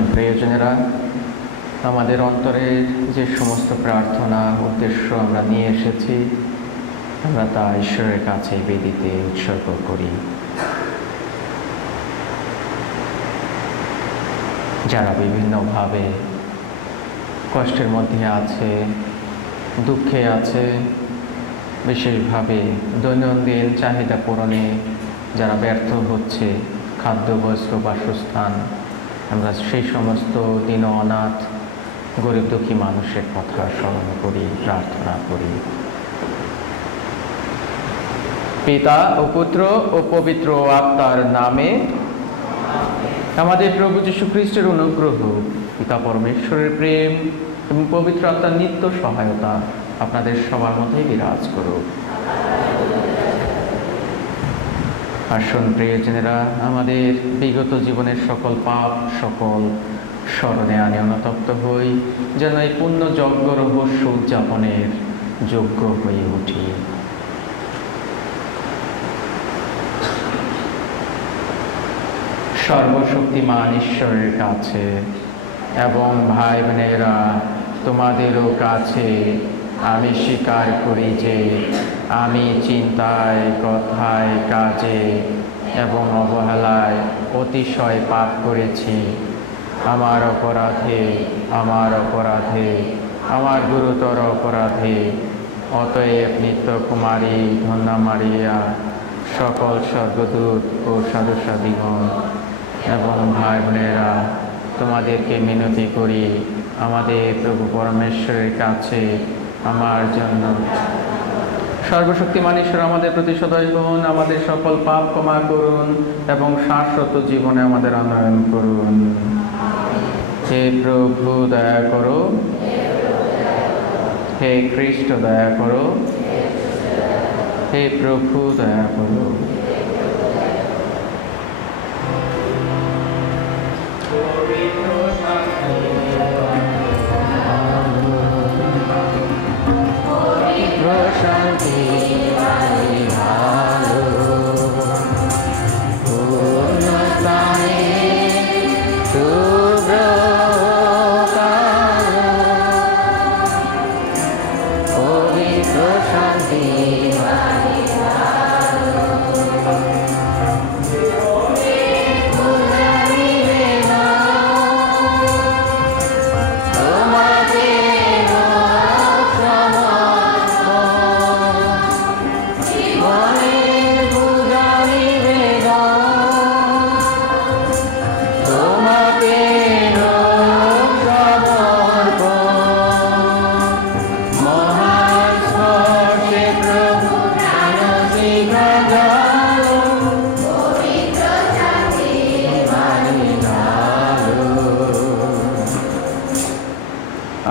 আসুন প্রিয়জনেরা, আমাদের অন্তরের যে সমস্ত প্রার্থনা উদ্দেশ্য আমরা নিয়ে এসেছি, আমরা তা ঈশ্বরের কাছে বেদিতে উৎসর্গ করি। যারা বিভিন্নভাবে কষ্টের মধ্যে আছে, দুঃখে আছে, বিশেষভাবে দৈনন্দিন চাহিদা পূরণে যারা ব্যর্থ হচ্ছে, খাদ্য, বস্ত্র, বাসস্থান, আমরা সেই সমস্ত দীন অনাথ গরিব দুঃখী মানুষের কথা স্মরণ করি, প্রার্থনা করি। পিতা ও পুত্র ও পবিত্র আত্মার নামে। আমাদের প্রভু যীশু খ্রিস্টের অনুগ্রহ, পিতা পরমেশ্বরের প্রেম এবং পবিত্র আত্মার নিত্য সহায়তা আপনাদের সবার মধ্যেই বিরাজ করুক। আসুন প্রিয়জনেরা, আমাদের বিগত জীবনের সকল পাপ, সকল স্মরণে আনে অনুতপ্ত হই, যেন এই পূর্ণ যজ্ঞ রহস্য উদযাপনের যোগ্য হয়ে উঠি। সর্বশক্তিমান ঈশ্বরের কাছে এবং ভাই বোনেরা, তোমাদেরও কাছে আমি স্বীকার করি যে আমি চিন্তায়, কথায়, কাজে এবং অবহেলায় অতিশয় পাপ করেছি। আমার অপরাধে, আমার গুরুতর অপরাধে। অতএব নিত্য কুমারী ধন্যা মারিয়া, সকল স্বর্গদূত ও সাধুসাদিগণ এবং ভাই বোনেরা, তোমাদেরকে মিনতি করি আমাদের প্রভু পরমেশ্বরের কাছে আমার জন্য। সর্বশক্তিমান ঈশ্বর আমাদের প্রতি সদয় হন, আমাদের সকল পাপ ক্ষমা করুন এবং শাশ্বত জীবনে আমাদের আনয়ন করুন। হে প্রভু দয়া করো, হে খ্রিস্ট দয়া করো, হে প্রভু দয়া করো।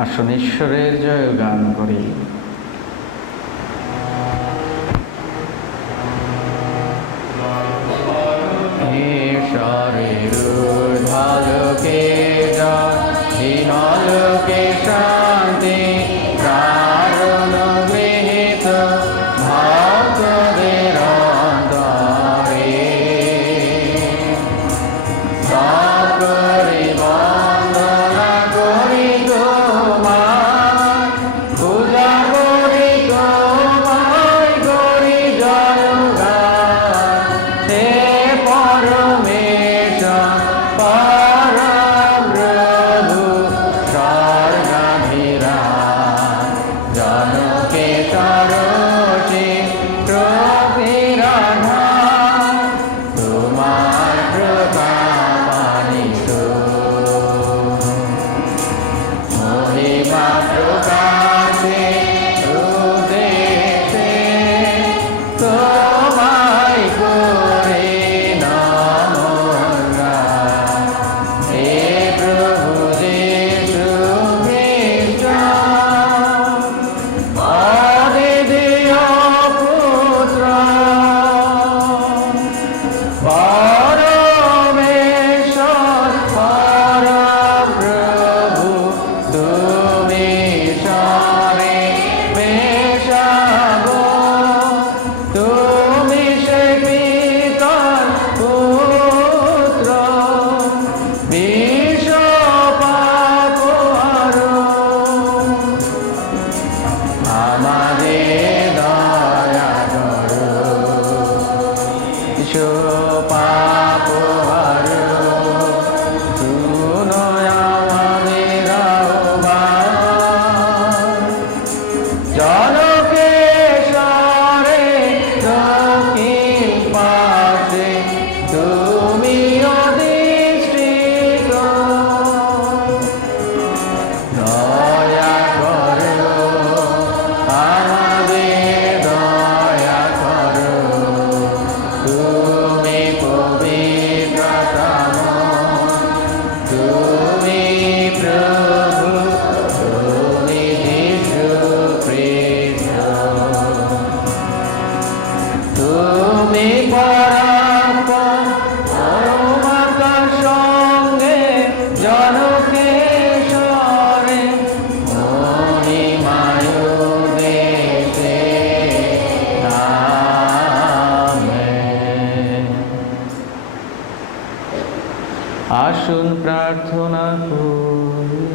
আসুন ঈশ্বরের জয় গান করি। ঈশ্বরের ঊর্ধ্বলোকে জয়, হীনলোকে শান্তি, কারণ গৃহীত ভক্তদের অন্তরে। সকলে বন্দনা করি তোমার, পূজা প্রার্থনা করি।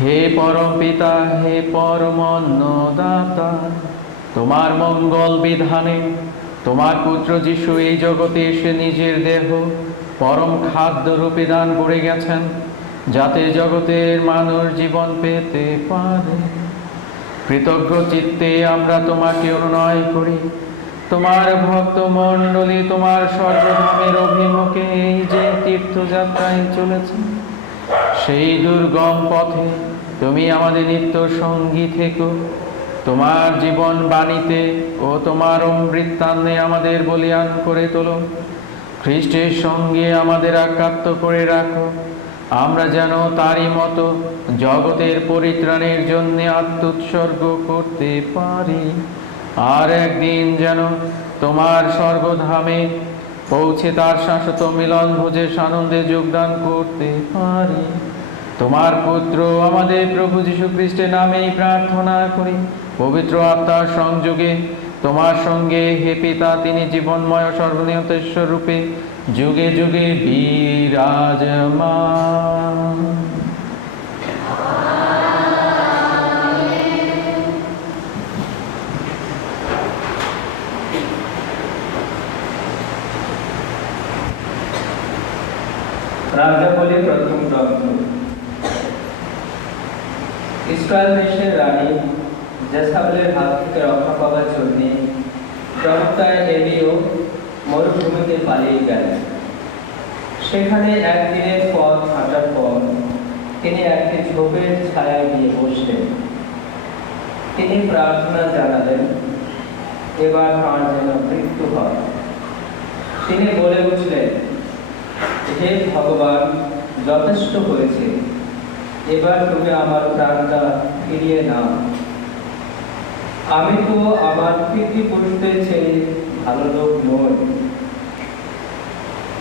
হে পরম পিতা, হে পরম অন্নদাতা, তোমার মঙ্গল বিধানে তোমার পুত্র যিশু এই জগতে এসে নিজের দেহ পরম খাদ্য রূপে দান করে গেছেন, যাতে জগতের মানুষ জীবন পেতে পারে। কৃতজ্ঞ চিত্তে আমরা তোমাকে অনুনয় করি, তোমার ভক্ত মণ্ডলী তোমার স্বর্গধামের অভিমুখে এই যে তীর্থযাত্রায় চলেছে, সেই দুর্গম পথে তুমি আমাদের নিত্য সঙ্গী থেকো। তোমার জীবন বাণীতে ও তোমার অমৃতান্নে আমাদের বলিয়ান করে তোলো। খ্রিস্টের সঙ্গে আমাদের একাত্ম করে রাখো, আমরা যেন তারই মতো জগতের পরিত্রাণের জন্য আত্মোৎসর্গ করতে পারি, আর একদিন যেন তোমার স্বর্গধামে পৌঁছে তার শাশ্বত মিলন ভোজে আনন্দে যোগদান করতে পারি। তোমার পুত্র আমাদের প্রভু যীশু খ্রিস্টের নামেই প্রার্থনা করি। পবিত্র আত্মার সংযোগে তোমার সঙ্গে হে পিতা, তিনি জীবনময় সর্বনিয়ন্তেশ্বর রূপে যুগে যুগে বিরাজমান। রাজবলি প্রথম গ্রন্থ। ইসরায়েল দেশের রানী জেসাবেলের হাত থেকে রক্ষা পাওয়ার জন্য প্রবক্তা এলিও মরুভূমিতে পালিয়ে গেলেন। সেখানে একদিনের পথ হাঁটার পর তিনি একটি ঝোপের ছায়ায় গিয়ে বসলেন। তিনি প্রার্থনা জানালেন, এবার তাঁর যেন মৃত্যু হয়। তিনি বলে উঠলেন, হে ভগবান, যথেষ্ট হয়েছে, এবার তুমি আমার প্রাণটা ফিরিয়ে নাও। আমি তো আমার পিতৃপুরুষদের চেয়ে ভালো লোক নই।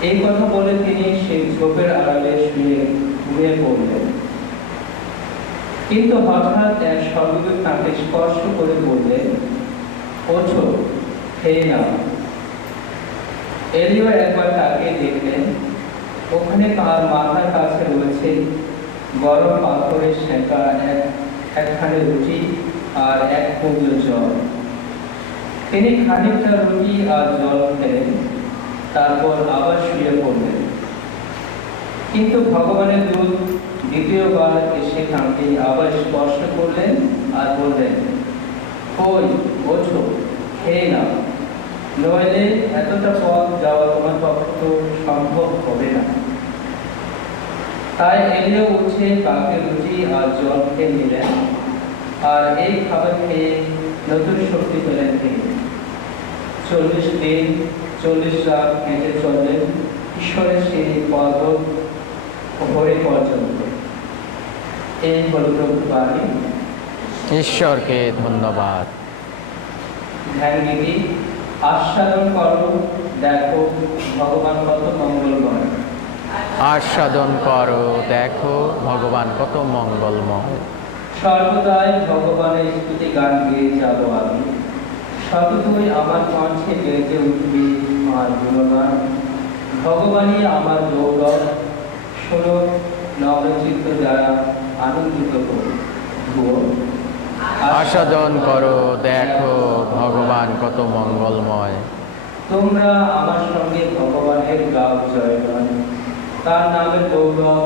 এই কথা বলে তিনি সেই ঝোপের আড়ালে শুয়ে ঘুমিয়ে পড়লেন। কিন্তু হঠাৎ এক স্বর্গদূত তাকে স্পর্শ করে বললেন, ওঠো, খেয়ে নাও। এলিও একবার তাকে দেখলেন। ওখানে তার মাথার কাছে রয়েছে গরম পাথরের সেঁকা একখানে রুটি আর এক কুঁজ জল। তিনি খানিকটা রুটি আর জল খেলেন, তারপর আবার শুয়ে পড়লেন। কিন্তু ভগবানের দূত দ্বিতীয়বার এসে তাঁকে আবার স্পর্শ করলেন আর বললেন, কই, ওঠো, খেয়ে নাও, নইলে এতটা পথ যাওয়া তোমার পক্ষে সম্ভব হবে না। তাই এলিও উঠে কাকে রুটি আর জল খেয়ে নিলেন, আর এই খাবার খেয়ে নতুন শক্তি পেলেন তিনি। 40 দিন 40 রাত হেঁটে চললেন ঈশ্বরের সেই পর্বত ভোরে পর্যন্ত। এই হল প্রভুর বাণী। ঈশ্বরকে ধন্যবাদ। ধ্যান নীতি। আস্বাদন করো, দেখো ভগবান কত মঙ্গলময়। আস্বাদন করো, দেখো ভগবান কত মঙ্গলময়। সর্বদাই ভগবানের স্তুতি গান গেয়ে যাব আমি, সততই আমার কণ্ঠে বেজে উঠবে আর গুণগান। ভগবানই আমার গৌরব, শোনো নবচিত্ত যারা আনন্দিত করো। আস্বাদন করো, দেখো ভগবান কত মঙ্গলময়। তোমরা আমার সঙ্গে ভগবানের গাও জয়গান, তার নামের গৌরব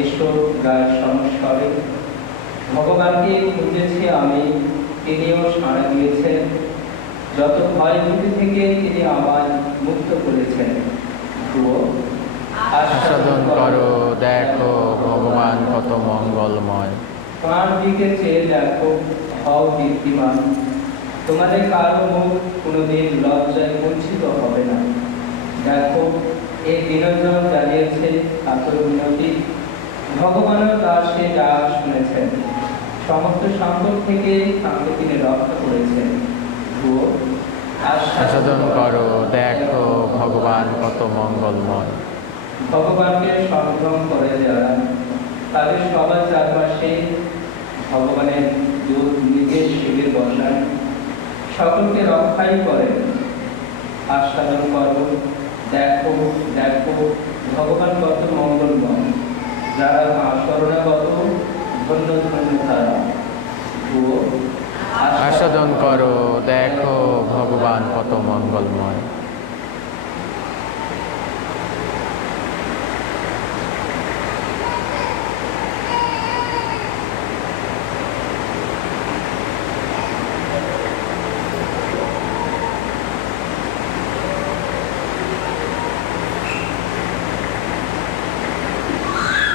এসো গায় সংস্কারে। ভগবানকে খুঁজেছি আমি, তিনিও সাড়া দিয়েছেন। যত ভয়ভীতি থেকে তিনি আমায় মুক্ত করেছেন। আস্বাদন করো, দেখো ভগবান কত মঙ্গলময়। তাঁর দিকে চেয়ে দেখো, হও দীপ্তিমান। তোমাদের কারো মুখ কোনোদিন লজ্জায় কুঞ্চিত হবে না। দেখো, এই দিনজন জানিয়েছে কাতর মিনতি, ভগবানও তার সে ডাক শুনেছেন। সমস্ত সংকট থেকে তাঁকে তিনি রক্ষা করেছেন। আস্বাদন করো, দেখো ভগবান কত মঙ্গলময়। ভগবানকে সংগ্রাম করে যারা, তাদের সবার চারপাশে ভগবানের দূত নিজের শিবির বসান। সকলকে রক্ষাই করেন। আস্বাদন করো, দেখো দেখো ভগবান কত মঙ্গলময়, যারা তাঁর শরণাগত ধন্য ধন্য তারা। ও আস্বাদন করো, দেখো ভগবান কত মঙ্গলময়।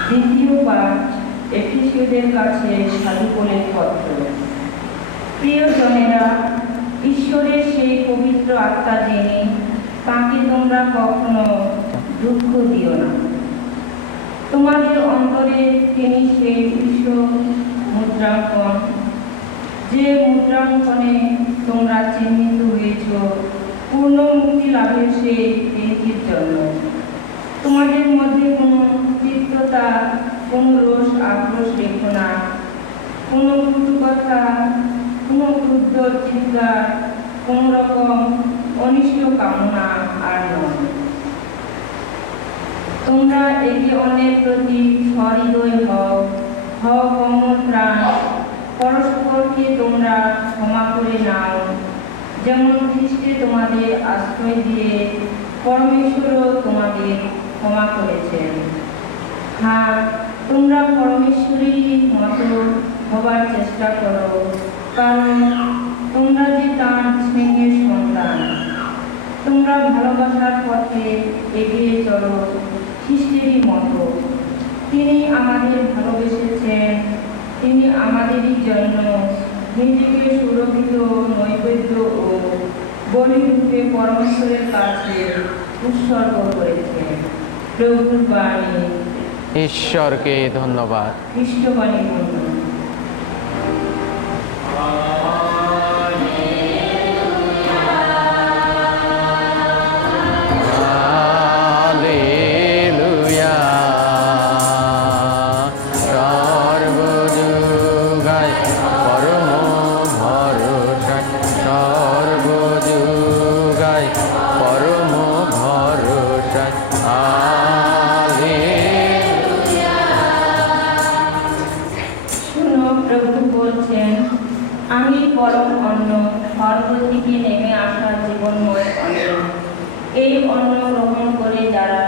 দ্বিতীয় পাঠ এফেসীয়দের কাছে সাধুপোলের পত্র। প্রিয়জনেরা, ঈশ্বরের সেই পবিত্র আত্মা যিনি, তাঁকে তোমরা কখনো দুঃখ দিও না। তোমাদের অন্তরে তিনি সেই বিশ্ব মুদ্রাঙ্কন, যে মুদ্রাঙ্কনে তোমরা চিহ্নিত হয়েছ পূর্ণ মুক্তি লাভের সেই দিনটির জন্য। তোমাদের মধ্যে কোনো তিক্ততা, কোনো রোষ আক্রোশ রেখো না, কোনো কটু কথা, কোনো ক্রুদ্ধ চিৎকার, কোনো রকম অনিষ্ট কামনা আর নয়। তোমরা একে অন্যের প্রতি সহৃদয় হও কোমল প্রাণ, পরস্পরকে তোমরা ক্ষমা করে নাও, যেমন খ্রিস্টে তোমাদের আশ্রয় দিয়ে পরমেশ্বরও তোমাদের ক্ষমা করেছেন। হ্যাঁ, তোমরা পরমেশ্বরেরই মতো হবার চেষ্টা করো, কারণ তোমরা যে তাঁর স্নেহের সন্তান। তোমরা ভালোবাসার পথে এগিয়ে চলো খ্রিস্টেরই মতো। তিনি আমাদের ভালোবেসেছেন, তিনি আমাদেরই জন্য নিজেকে সুরক্ষিত নৈবেদ্য ও বলিরূপে পরমেশ্বরের কাছে উৎসর্গ করেছেন। প্রভুর বাণী। ঈশ্বরকে ধন্যবাদ। খ্রিস্টবাণী বলুন। হালেলুয়া, সর্বযুগায় পরম ভরসা, সর্বযুগায় পরম ভরসা। শুনো, প্রভু বলছেন, আমি পরম অন্ন, স্বর্গ থেকে নেমে আসা জীবনময় অন্ন। এই অন্ন গ্রহণ করে যারা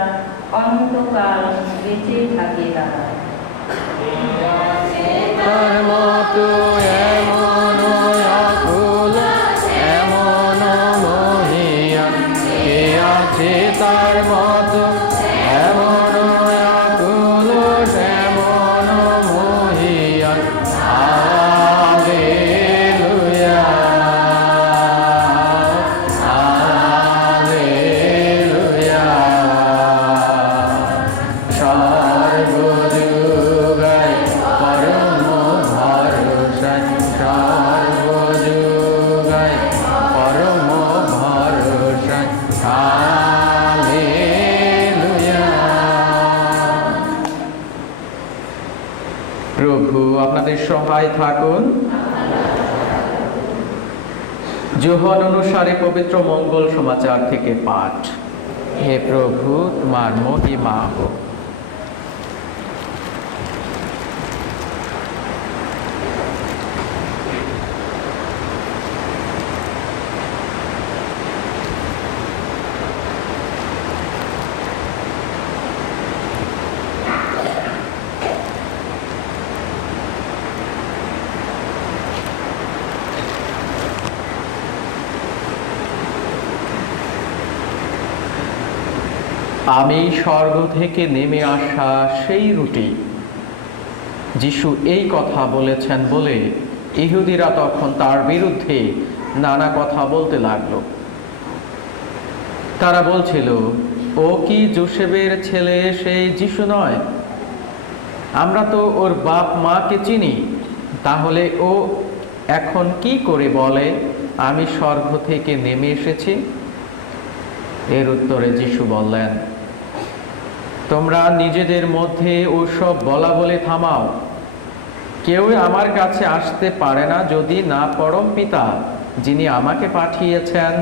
অনন্তকাল বেঁচে থাকে তারা। তার মতো এমন অকুল, এমন মহিয়ান কে আছে তার মতো, এমন অকুল, এমন মহিয়ান। হালেলুয়া, হালেলুয়া, সর্বযুগায় পরম ভরসা, সর্বযুগায় পরম ভরসা। হালেলুয়া। প্রভু আপনাদের সহায় থাকুন। যোহন অনুসারে পবিত্র মঙ্গল সমাচার থেকে পাঠ। হে প্রভু, তোমার মহিমা হোক। আমি স্বর্গ থেকে নেমে আসা সেই রুটি। যিশু এই কথা বলেছেন বলে ইহুদিরা তখন তার বিরুদ্ধে নানা কথা বলতে লাগলো। তারা বলছিল, ও কি যোসেফের ছেলে সেই যিশু নয়? আমরা তো ওর বাপ মাকে চিনি, তাহলে ও এখন কি করে বলে আমি স্বর্গ থেকে নেমে এসেছি? এর উত্তরে যিশু বললেন, তোমরা নিজেদের মধ্যে ওসব বলা বলে থামাও। কেউ আমার কাছে আসতে পারে না যদি না পরম পিতা যিনি আমাকে পাঠিয়েছেন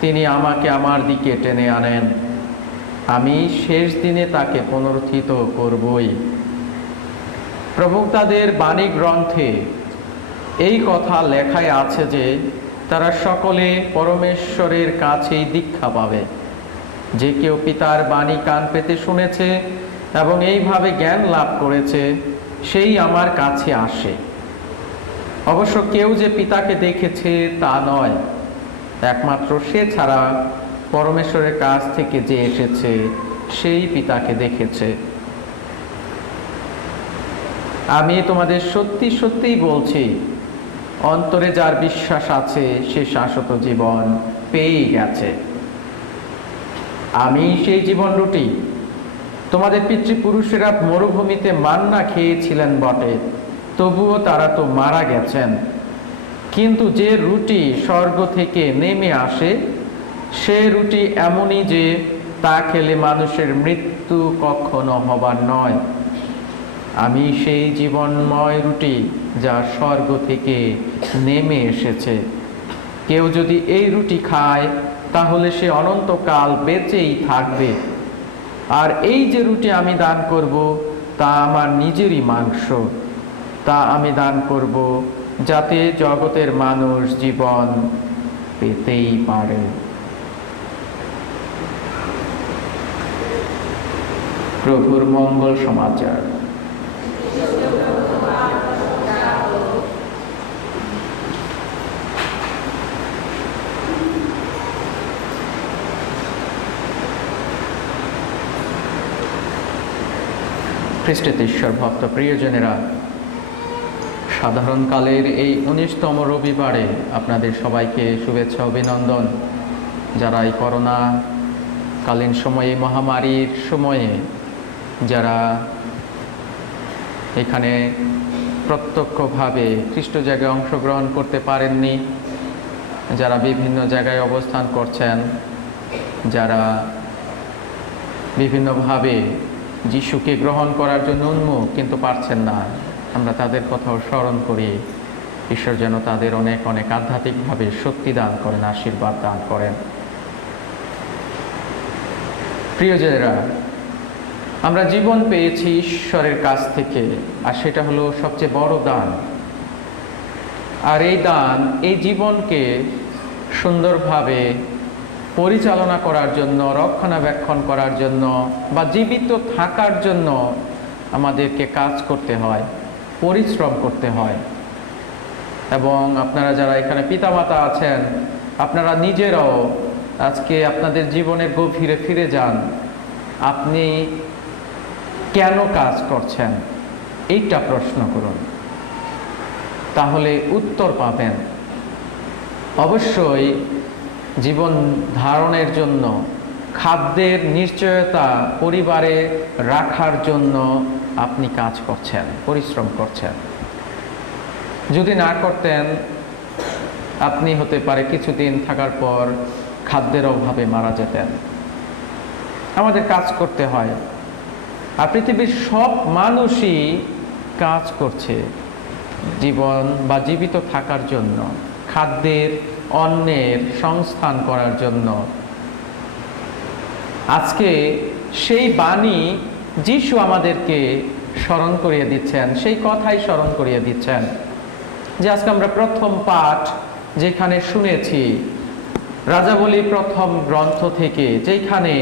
তিনি আমাকে আমার দিকে টেনে আনেন। আমি শেষ দিনে তাকে পুনরুত্থিত করবই। প্রবক্তাদের বাণী গ্রন্থে এই কথা লেখায় আছে যে তারা সকলে পরমেশ্বরের কাছেই দীক্ষা পাবে। যে কেউ পিতার বাণী কান পেতে শুনেছে এবং এইভাবে জ্ঞান লাভ করেছে সেই আমার কাছে আসে। অবশ্য কেউ যে পিতাকে দেখেছে তা নয়, একমাত্র সে ছাড়া পরমেশ্বরের কাছ থেকে যে এসেছে সেই পিতাকে দেখেছে। আমি তোমাদের সত্যি সত্যিই বলছি, অন্তরে যার বিশ্বাস আছে সে শাশ্বত জীবন পেয়েই গেছে। আমি সেই জীবন রুটি। তোমাদের পিতৃপুরুষেরা মরুভূমিতে মান্না খেয়েছিলেন বটে, তবুও তারা তো মারা গেছেন। কিন্তু যে রুটি স্বর্গ থেকে নেমে আসে সে রুটি এমনই যে তা খেলে মানুষের মৃত্যু কখনো হবার নয়। আমি সেই জীবনময় রুটি যা স্বর্গ থেকে নেমে এসেছে। কেউ যদি এই রুটি খায় তাহলে সে অনন্তকাল বেঁচেই থাকবে। আর এই যে রুটি আমি দান করব তা আমার নিজেরই মাংস, তা আমি দান করব যাতে জগতের মানুষ জীবন পেতেই পারে। প্রভুর মঙ্গল সমাচার। খ্রিস্টের ঈশ্বর ভক্ত প্রিয়জনেরা, সাধারণকালের এই 19তম রবিবারে আপনাদের সবাইকে শুভেচ্ছা অভিনন্দন। যারা এই করোনা কালীন সময়ে, মহামারীর সময়ে যারা এখানে প্রত্যক্ষভাবে খ্রিস্ট জায়গায় অংশগ্রহণ করতে পারেননি, যারা বিভিন্ন জায়গায় অবস্থান করছেন, যারা বিভিন্নভাবে যিশুকে গ্রহণ করার জন্য উন্মুখ কিন্তু পারছেন না, আমরা তাদের কথাও স্মরণ করি। ঈশ্বর যেন তাদের অনেক অনেক আধ্যাত্মিকভাবে শক্তি দান করেন, আশীর্বাদ দান করেন। প্রিয়জনেরা, আমরা জীবন পেয়েছি ঈশ্বরের কাছ থেকে, আর সেটা হলো সবচেয়ে বড় দান। আর এই দান, এই জীবনকে সুন্দরভাবে পরিচালনা করার জন্য, রক্ষণাবেক্ষণ করার জন্য বা জীবিত থাকার জন্য আমাদেরকে কাজ করতে হয়, পরিশ্রম করতে হয়। এবং আপনারা যারা এখানে পিতামাতা আছেন, আপনারা নিজেরাও আজকে আপনাদের জীবনের গভীরে ফিরে যান। আপনি কেন কাজ করছেন এইটা প্রশ্ন করুন, তাহলে উত্তর পাবেন। অবশ্যই জীবন ধারণের জন্য, খাদ্যের নিশ্চয়তা পরিবারে রাখার জন্য আপনি কাজ করছেন, পরিশ্রম করছেন। যদি না করতেন, আপনি হতে পারে কিছুদিন থাকার পর খাদ্যের অভাবে মারা যেতেন। আমাদের কাজ করতে হয়, আর পৃথিবীর সব মানুষই কাজ করছে জীবন বা জীবিত থাকার জন্য, খাদ্যের, অন্নের সংস্থান করার জন্য। আজকে সেই বাণী যিশু আমাদেরকে স্মরণ করিয়ে দিচ্ছেন, সেই কথাই স্মরণ করিয়ে দিচ্ছেন। যে আজকে আমরা প্রথম পাঠ যেখানে শুনেছি, রাজাবলী প্রথম গ্রন্থ থেকে, যেখানে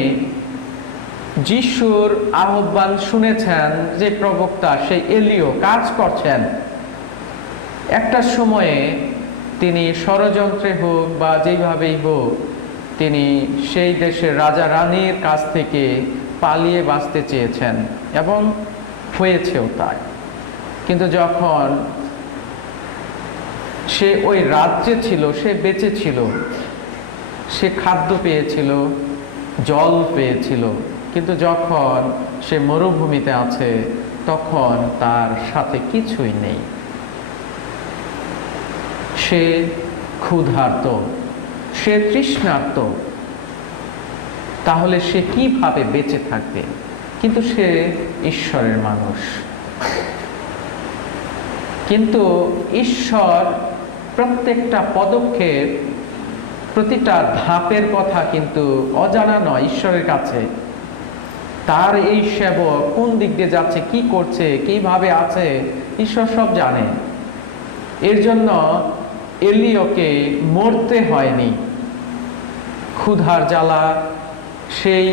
যিশুর আহ্বান শুনেছেন যে প্রবক্তা সেই এলিও কাজ করছেন। একটা সময়ে তিনি ষড়যন্ত্রে হোক বা যেইভাবেই হোক, তিনি সেই দেশের রাজা রানীর কাছ থেকে পালিয়ে বাঁচতে চেয়েছেন এবং হয়েছেও তাই। কিন্তু যখন সে ওই রাজ্যে ছিল, সে বেঁচে ছিল, সে খাদ্য পেয়েছিল, জল পেয়েছিল, কিন্তু যখন সে মরুভূমিতে আছে তখন তার সাথে কিছুই নেই। সে ক্ষুধার্ত, সে তৃষ্ণার্ত, তাহলে সে কিভাবে বেঁচে থাকবে? কিন্তু সে ঈশ্বরের মানুষ। কিন্তু ঈশ্বর প্রত্যেকটা পদক্ষেপ, প্রতিটা ধাপের কথা কিন্তু অজানা নয় ঈশ্বরের কাছে। তার এই সেবক কোন দিক দিয়ে যাচ্ছে, কি করছে, কিভাবে আছে, ঈশ্বর সব জানে। এর জন্য এলিয়কে মরতে হয়নি। ক্ষুধার জ্বালা, সেই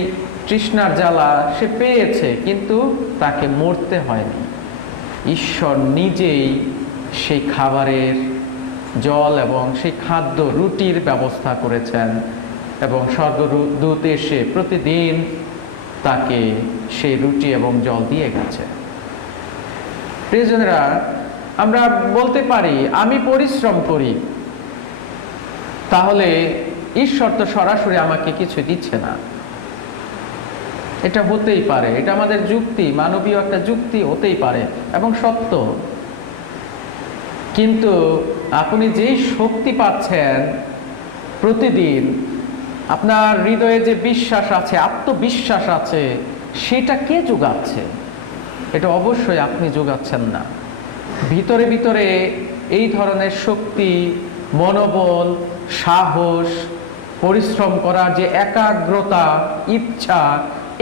তৃষ্ণার জ্বালা সে পেয়েছে, কিন্তু তাকে মরতে হয়নি। ঈশ্বর নিজেই সেই খাবারের, জল এবং সেই খাদ্য রুটির ব্যবস্থা করেছেন, এবং স্বর্গদূত এসে প্রতিদিন তাকে সেই রুটি এবং জল দিয়ে গেছে। প্রিয়জনেরা, আমরা বলতে পারি আমি পরিশ্রম করি, তাহলে ঈশ্বর তো সরাসরি আমাকে কিছু দিচ্ছে না। এটা হতেই পারে, এটা আমাদের যুক্তি, মানবীয় একটা যুক্তি হতেই পারে এবং সত্য। কিন্তু আপনি যেই শক্তি পাচ্ছেন প্রতিদিন, আপনার হৃদয়ে যে বিশ্বাস আছে, আত্মবিশ্বাস আছে, সেটা কে যোগাচ্ছে? এটা অবশ্যই আপনি যোগাচ্ছেন না। ভিতরে ভিতরে এই ধরনের শক্তি, মনোবল, সাহস, পরিশ্রম করার যে একাগ্রতা, ইচ্ছা,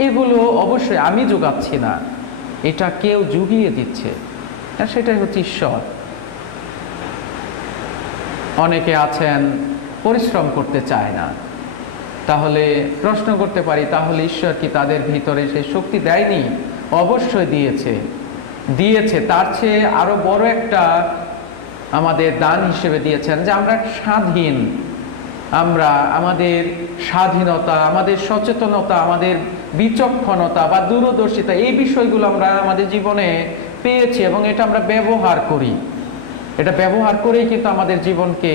এগুলো অবশ্যই আমি যোগাচ্ছি না, এটা কেউ জুগিয়ে দিচ্ছে, আর সেটাই হচ্ছে ঈশ্বর। অনেকে আছেন পরিশ্রম করতে চায় না। তাহলে প্রশ্ন করতে পারি, তাহলে ঈশ্বর কি তাদের ভিতরে সেই শক্তি দেয়নি? অবশ্যই দিয়েছে। তার চেয়ে আরো বড় একটা আমাদের দান হিসেবে দিয়েছেন, যে আমরা স্বাধীন। আমরা আমাদের স্বাধীনতা, আমাদের সচেতনতা, আমাদের বিচক্ষণতা বা দূরদর্শিতা, এই বিষয়গুলো আমরা আমাদের জীবনে পেয়েছি, এবং এটা আমরা ব্যবহার করি। এটা ব্যবহার করেই কিন্তু আমাদের জীবনকে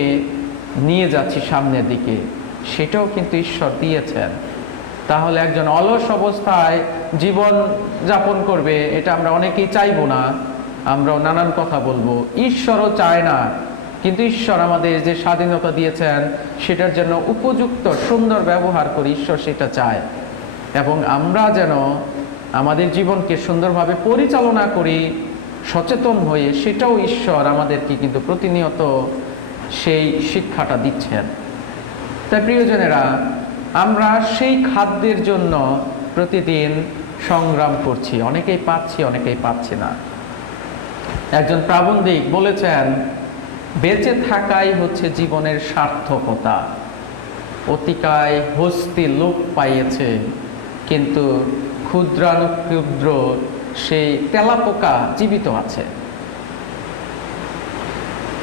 নিয়ে যাচ্ছি সামনের দিকে। সেটাও কিন্তু ঈশ্বর দিয়েছেন। তাহলে একজন অলস অবস্থায় জীবন যাপন করবে, এটা আমরা অনেকেই চাইবো না, আমরাও নানান কথা বলবো, ঈশ্বরও চায় না। কিন্তু ঈশ্বর আমাদের যে স্বাধীনতা দিয়েছেন, সেটার জন্য উপযুক্ত সুন্দর ব্যবহার করি, ঈশ্বর সেটা চায়। এবং আমরা যেন আমাদের জীবনকে সুন্দরভাবে পরিচালনা করি সচেতন হয়ে, সেটাও ঈশ্বর আমাদেরকে কিন্তু প্রতিনিয়ত সেই শিক্ষাটা দিচ্ছেন। তাই প্রিয়জনেরা, আমরা সেই খাদ্যের জন্য প্রতিদিন সংগ্রাম করছি, অনেকেই পাচ্ছি, অনেকেই পাচ্ছি না। একজন প্রাবন্ধিক বলেছেন, বেঁচে থাকাই হচ্ছে জীবনের সার্থকতা। অতিকায় হস্তি লোপ পাইয়েছে, কিন্তু ক্ষুদ্রানুক্ষুদ্র সেই তেলাপোকা জীবিত আছে।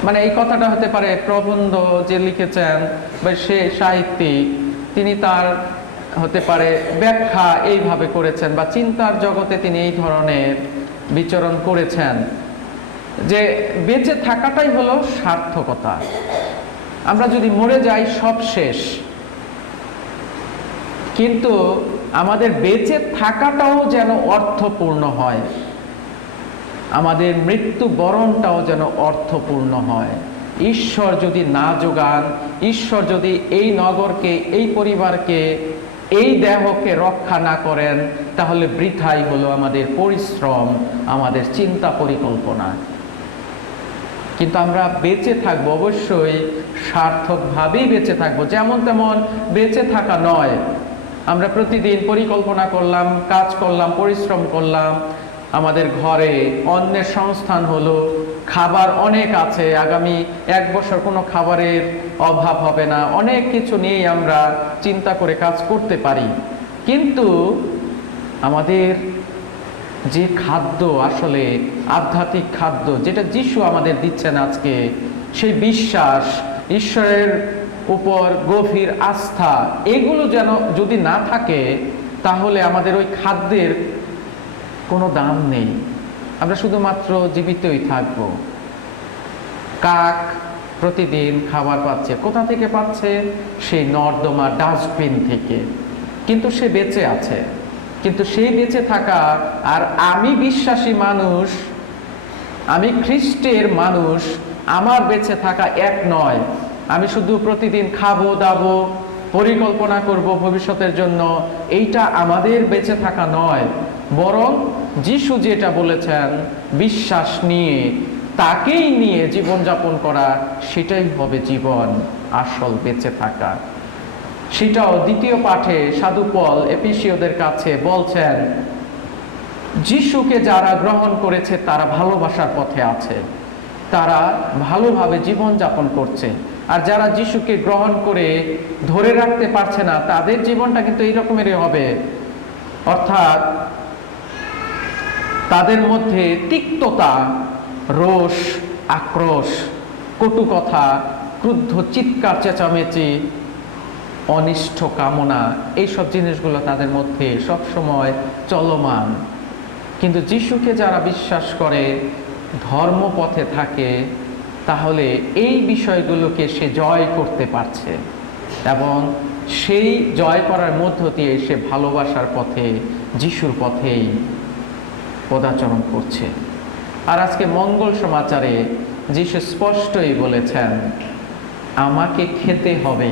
মানে এই কথাটা হতে পারে প্রবন্ধ যে লিখেছেন বা সে সাহিত্যিক, তিনি তার হতে পারে ব্যাখ্যা এইভাবে করেছেন, বা চিন্তার জগতে তিনি এই ধরনের বিচরণ করেছেন, যে বেঁচে থাকাটাই হলো সার্থকতা। আমরা যদি মরে যাই সব শেষ, কিন্তু আমাদের বেঁচে থাকাটাও যেন অর্থপূর্ণ হয়, আমাদের মৃত্যুবরণটাও যেন অর্থপূর্ণ হয়। ঈশ্বর যদি না যোগান, ঈশ্বর যদি এই নগরকে, এই পরিবারকে, এই দেহকে রক্ষা না করেন, তাহলে বৃথাই হলো আমাদের পরিশ্রম, আমাদের চিন্তা পরিকল্পনা। কিন্তু আমরা বেঁচে থাকবো, অবশ্যই সার্থকভাবেই বেঁচে থাকবো। যেমন তেমন বেঁচে থাকা নয়। আমরা প্রতিদিন পরিকল্পনা করলাম, কাজ করলাম, পরিশ্রম করলাম, আমাদের ঘরে অন্যের সংস্থান হলো, খাবার অনেক আছে, আগামী 1 বছর কোনো খাবারের অভাব হবে না, অনেক কিছু নিয়েই আমরা চিন্তা করে কাজ করতে পারি। কিন্তু আমাদের যে খাদ্য, আসলে আধ্যাত্মিক খাদ্য, যেটা যিশু আমাদের দিচ্ছেন আজকে, সেই বিশ্বাস, ঈশ্বরের উপর গভীর আস্থা, এগুলো যেন যদি না থাকে, তাহলে আমাদের ওই খাদ্যের কোনো দাম নেই। আমরা শুধুমাত্র জীবিতই থাকব। কাক প্রতিদিন খাবার পাচ্ছে, কোথা থেকে পাচ্ছে? সেই নর্দমা, ডাস্টবিন থেকে, কিন্তু সে বেঁচে আছে। কিন্তু সেই বেঁচে থাকা আর আমি বিশ্বাসী মানুষ, আমি খ্রিস্টের মানুষ, আমার বেঁচে থাকা এক নয়। আমি শুধু প্রতিদিন খাবো দাবো, পরিকল্পনা করব ভবিষ্যতের জন্য, এইটা আমাদের বেঁচে থাকা নয়। বরং যিশু যেটা বলেছেন, বিশ্বাস নিয়ে তাকেই নিয়ে জীবনযাপন করা, সেটাই হবে জীবন, আসল বেঁচে থাকা। সেটাও দ্বিতীয় পাঠে সাধু পল এফেসীয়দের কাছে বলছেন, যিশুকে যারা গ্রহণ করেছে তারা ভালোবাসার পথে আছে, তারা ভালোভাবে জীবনযাপন করছে। আর যারা যিশুকে গ্রহণ করে ধরে রাখতে পারছে না, তাদের জীবনটা কিন্তু এই রকমেরই হবে। অর্থাৎ তাদের মধ্যে তিক্ততা, রোষ, আক্রোশ, কটু কথা, ক্রুদ্ধ চিৎকার চেঁচামেচি, অনিষ্ট কামনা, এইসব জিনিসগুলো তাদের মধ্যে সবসময় চলমান। কিন্তু যিশুকে যারা বিশ্বাস করে, ধর্মপথে থাকে, তাহলে এই বিষয়গুলোকে সে জয় করতে পারছে এবং সেই জয় করার মধ্য দিয়ে সে ভালোবাসার পথে, যিশুর পথেই পদাচরণ করছে। আর আজকে মঙ্গল সমাচারে যিশু স্পষ্টই বলেছেন, আমাকে খেতে হবে,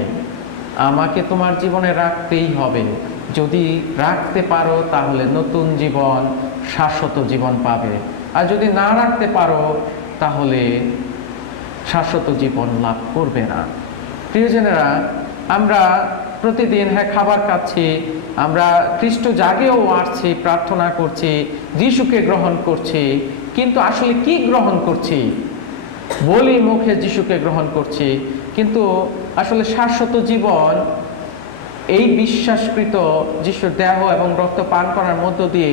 আমাকে তোমার জীবনে রাখতেই হবে। যদি রাখতে পারো তাহলে নতুন জীবন, শাশ্বত জীবন পাবে। আর যদি না রাখতে পারো তাহলে শাশ্বত জীবন লাভ করবে না। প্রিয়জনেরা, আমরা প্রতিদিন খাবার খাচ্ছি, আমরা খ্রিস্ট জাগেও আসছি, প্রার্থনা করছি, যিশুকে গ্রহণ করছি, কিন্তু আসলে কি গ্রহণ করছি? বলি মুখে যিশুকে গ্রহণ করছি, কিন্তু আসলে শাশ্বত জীবন এই বিশ্বাসকৃত যিশুর দেহ এবং রক্ত পান করার মধ্য দিয়ে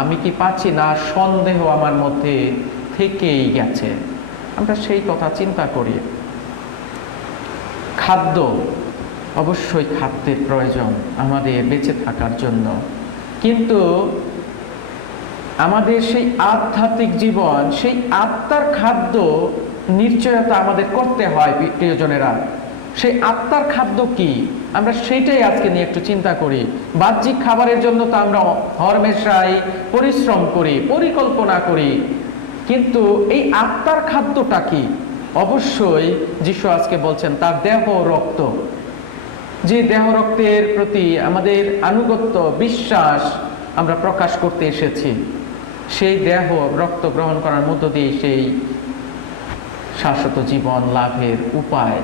আমি কি পাচ্ছি না? সন্দেহ আমার মধ্যে থেকেই গেছে। আমরা সেই কথা চিন্তা করি। খাদ্য, অবশ্যই খাদ্যের প্রয়োজন আমাদের বেঁচে থাকার জন্য, কিন্তু আমাদের সেই আধ্যাত্মিক জীবন, সেই আত্মার খাদ্য নিশ্চয়তা আমাদের করতে হয়। প্রিয়জনেরা, সেই আত্মার খাদ্য কি? আমরা সেইটাই আজকে নিয়ে একটু চিন্তা করি। বাহ্যিক খাবারের জন্য তো আমরা হরমেশাই পরিশ্রম করি, পরিকল্পনা করি, কিন্তু এই আত্মার খাদ্যটা কি? অবশ্যই যিশু আজকে বলছেন তার দেহ রক্ত। যে দেহ রক্তের প্রতি আমাদের আনুগত্য, বিশ্বাস আমরা প্রকাশ করতে এসেছি, সেই দেহ রক্ত গ্রহণ করার মধ্য দিয়ে সেই শাশ্বত জীবন লাভের উপায়।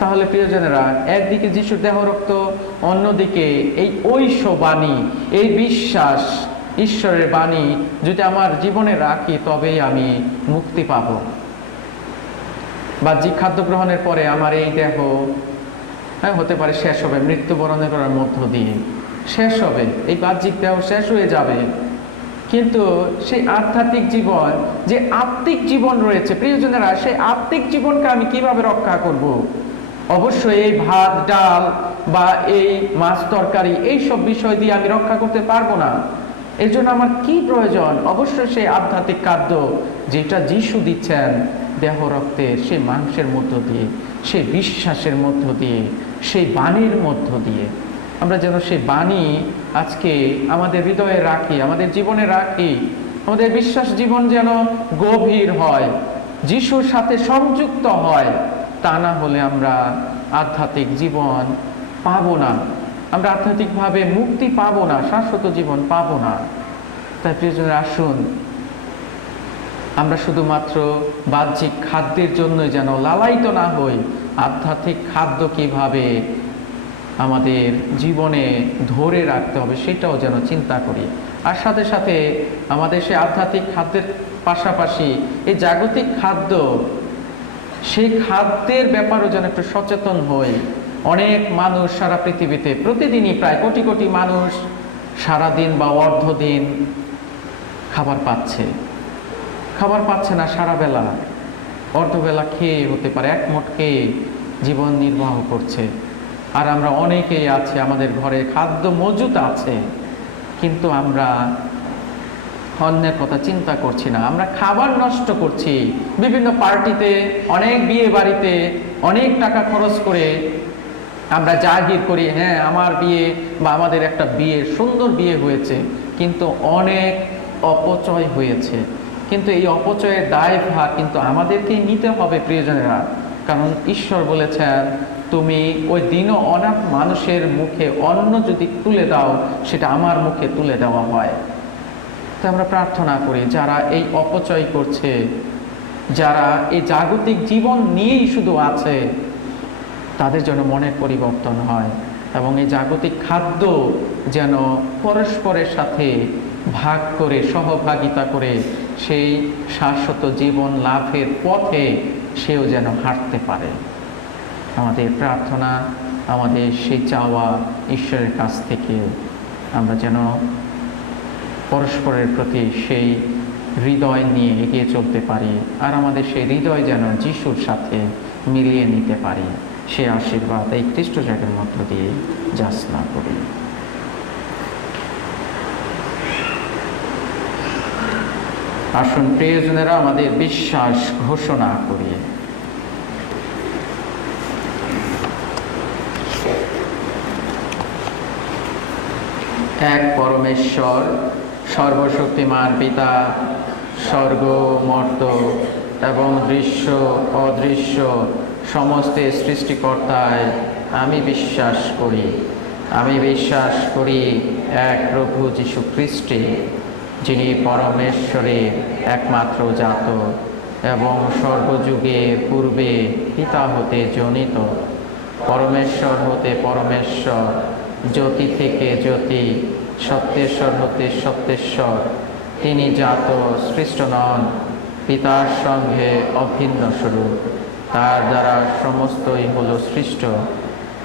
তাহলে প্রিয়জনেরা, একদিকে যিশুর দেহ রক্ত, অন্যদিকে এই ঐশ বাণী, এই বিশ্বাস, ঈশ্বরের বাণী যদি আমার জীবনে রাখি তবেই আমি মুক্তি পাব। বাহ্যিক খাদ্য গ্রহণের পরে আমার এই দেহ হতে পারে শেষ হবে, মৃত্যুবরণ করার মধ্য দিয়ে শেষ হবে, এই বাহ্যিক দেহ শেষ হয়ে যাবে, কিন্তু সেই আধ্যাত্মিক জীবন, যে আত্মিক জীবন রয়েছে প্রিয়জনেরা, সেই আত্মিক জীবনকে আমি কিভাবে রক্ষা করব? অবশ্যই এই ভাত ডাল বা এই মাছ তরকারি এইসব বিষয় দিয়ে আমি রক্ষা করতে পারবো না। এর জন্য আমার কি প্রয়োজন? অবশ্যই সেই আধ্যাত্মিক খাদ্য, যেটা যিশু দিচ্ছেন দেহ রক্তের, সেই মাংসের মধ্য দিয়ে, সেই বিশ্বাসের মধ্য দিয়ে, সেই বাণীর মধ্য দিয়ে। আমরা যেন সেই বাণী আজকে আমাদের হৃদয়ে রাখি, আমাদের জীবনে রাখি। আমাদের বিশ্বাস জীবন যেন গভীর হয়, যিশুর সাথে সংযুক্ত হয়। তা না হলে আমরা আধ্যাত্মিক জীবন পাবো না, আমরা আধ্যাত্মিকভাবে মুক্তি পাবো না, শাশ্বত জীবন পাবো না। তাই প্রিয়জনের, আসুন আমরা শুধুমাত্র বাহ্যিক খাদ্যের জন্যই যেন লালায়িত না হই। আধ্যাত্মিক খাদ্য কিভাবে আমাদের জীবনে ধরে রাখতে হবে সেটাও যেন চিন্তা করি। আর সাথে সাথে আমাদের সেই আধ্যাত্মিক খাদ্যের পাশাপাশি এই জাগতিক খাদ্য, সেই খাদ্যের ব্যাপারেও যেন একটু সচেতন হই। অনেক মানুষ সারা পৃথিবীতে প্রতিদিনই প্রায় কোটি কোটি মানুষ সারাদিন বা অর্ধদিন খাবার পাচ্ছে না, সারা বেলা অর্ধবেলা খেয়ে, হতে পারে এক মুঠ খেয়ে জীবন নির্বাহ করছে। আর আমরা অনেকেই আছে, আমাদের ঘরে খাদ্য মজুত আছে, কিন্তু আমরা অন্যের কথা চিন্তা করছি না, আমরা খাবার নষ্ট করছি। বিভিন্ন পার্টিতে, অনেক বিয়ে বাড়িতে অনেক টাকা খরচ করে আমরা জাহির করি, হ্যাঁ আমার বিয়ে বা আমাদের একটা বিয়ে, সুন্দর বিয়ে হয়েছে, কিন্তু অনেক অপচয় হয়েছে। কিন্তু এই অপচয়ের দায়ভার কিন্তু আমাদেরকেই নিতে হবে প্রিয়জনেরা। কারণ ঈশ্বর বলেছেন, তুমি ওই দিন অনাথ মানুষের মুখে অন্ন যদি তুলে দাও, সেটা আমার মুখে তুলে দেওয়া হয়। তো আমরা প্রার্থনা করি, যারা এই অপচয় করছে, যারা এই জাগতিক জীবন নিয়েই শুধু আছে, তাদের যেন মনের পরিবর্তন হয় এবং এই জাগতিক খাদ্য যেন পরস্পরের সাথে ভাগ করে, সহভাগিতা করে সেই শাশ্বত জীবন লাভের পথে সেও যেন হাঁটতে পারে। আমাদের প্রার্থনা, আমাদের সেই চাওয়া ঈশ্বরের কাছ থেকে আমরা যেন পরস্পরের প্রতি সেই হৃদয় নিয়ে এগিয়ে চলতে পারি, আর আমাদের সেই হৃদয় যেন যিশুর সাথে মিলিয়ে নিতে পারি। সে আশীর্বাদ এই খ্রিস্ট জাগের মধ্য দিয়ে যাচনা করি। আসুন প্রিয়জনেরা, আমাদের বিশ্বাস ঘোষণা করি। এক পরমেশ্বর, সর্বশক্তিমান পিতা, স্বর্গ মর্ত এবং দৃশ্য অদৃশ্য সমস্ত সৃষ্টিকর্তায় আমি বিশ্বাস করি। আমি বিশ্বাস করি এক প্রভু যীশু খ্রিস্টে, যিনি পরমেশ্বরের একমাত্র জাত এবং সর্বযুগে পূর্বে পিতা হতে জনিত, পরমেশ্বর হতে পরমেশ্বর, জ্যোতি থেকে জ্যোতি, সত্যেশ্বর হতে সত্যেশ্বর। তিনি জাত, সৃষ্ট নন, পিতার সঙ্গে অভিন্ন স্বরূপ। তার দ্বারা সমস্তই হলো সৃষ্ট।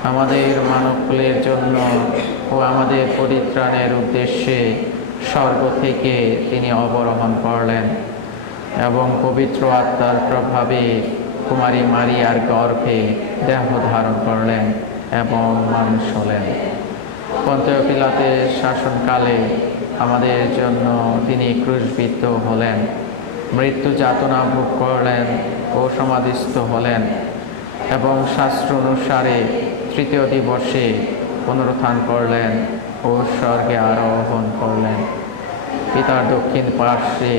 আমাদের মানবকুলের জন্য ও আমাদের পরিত্রাণের উদ্দেশ্যে স্বর্গ থেকে তিনি অবরোহণ করলেন এবং পবিত্র আত্মার প্রভাবে কুমারী মারিয়ার গর্ভে দেহ ধারণ করলেন এবং মানুষ হলেন। পন্তীয় পিলাতের শাসনকালে আমাদের জন্য তিনি ক্রুশবিদ্ধ হলেন, মৃত্যু যাতনা ভোগ করলেন ও সমাধিস্থ হলেন এবং শাস্ত্র অনুসারে তৃতীয় দিবসে পুনরুত্থান করলেন ও স্বর্গে আরোহণ করলেন। পিতার দক্ষিণ পার্শ্বে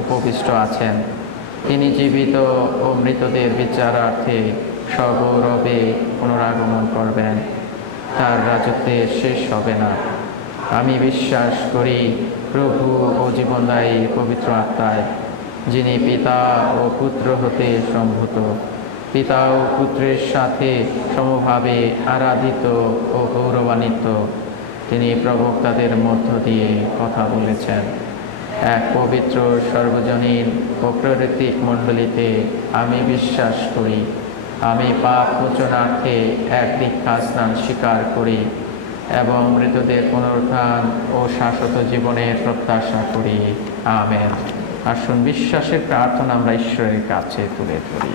উপবিষ্ট আছেন। তিনি জীবিত ও মৃতদের বিচারার্থে সগৌরবে পুনরাগমন করবেন। তার রাজত্বে শেষ হবে না। আমি বিশ্বাস করি প্রভু ও জীবনদায়ী পবিত্র আত্মায়, যিনি পিতা ও পুত্র হতে সম্ভূত, পিতা ও পুত্রের সাথে সমভাবে আরাধিত ও গৌরবান্বিত। তিনি প্রবক্তাদের মধ্য দিয়ে কথা বলেছেন। এক পবিত্র সর্বজনীন ও প্রেরিত মণ্ডলীতে আমি বিশ্বাস করি। আমি পাপ মোচনার্থে এক দীক্ষা স্নান স্বীকার করি এবং মৃতদের পুনরুত্থান ও শাশ্বত জীবনের প্রত্যাশা করি। আমেন। আসুন বিশ্বাসের প্রার্থনা আমরা ঈশ্বরের কাছে তুলে ধরি।